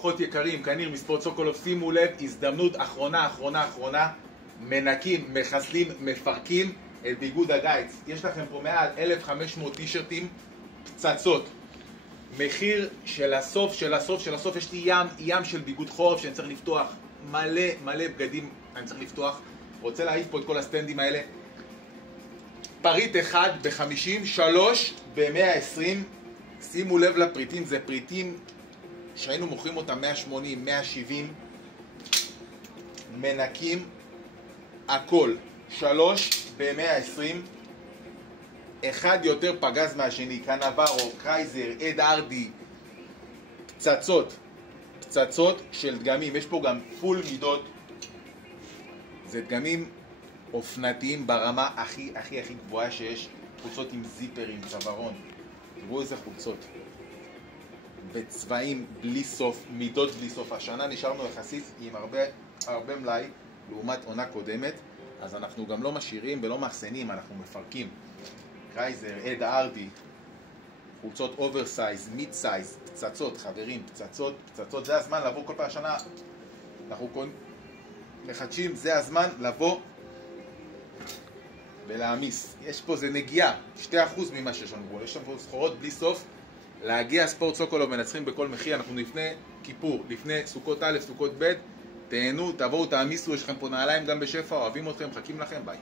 לקוחות יקרים, כניר מספורט סוקולוב, שימו לב, הזדמנות אחרונה, מנקים, מחסלים, מפרקים את ביגוד הקיץ. יש לכם פה מעל 1,500 טישרטים, פצצות. מחיר של הסוף, יש לי ים של ביגוד חורף שאני צריך לפתוח, מלא בגדים אני צריך לפתוח. רוצה להעיף פה את כל הסטנדים האלה. פריט אחד ב-50, 3 ב-120. שימו לב לפריטים, זה פריטים שהיינו מוכרים אותם 180, 170. מנקים, הכל. 3 ב-120. אחד יותר פגז מהשני, קנברו, קרייזר, אד ארדי. פצצות של דגמים. יש פה גם פול מידות. זה דגמים אופנתיים ברמה הכי גבוהה שיש. חולצות עם זיפרים, צווארון. תראו איזה חולצות. בצבעים בלי סוף, מידות בלי סוף. השנה נשארנו יחסית עם הרבה מלאי לעומת עונה קודמת. אז אנחנו גם לא משאירים ולא מאחסנים, אנחנו מפרקים. קרייזר, אד ארדי. חולצות אוברסייז, מיד סייז, פצצות, חברים, פצצות. זה הזמן לבוא כל פעם השנה. אנחנו מחדשים, זה הזמן לבוא ולהעמיס. יש פה, זה נגיעה, 2% ממה שיש לנו פה. יש שם פה סחורות בלי סוף. להגיע ספורט סוקולוב מנצחים בכל מחיר. אנחנו לפני כיפור, לפני סוכות א', סוכות ב'. תהנו, תבואו, תעמיסו, יש לכם פה נעליים גם בשפע, אוהבים אתכם, מחכים לכם, ביי.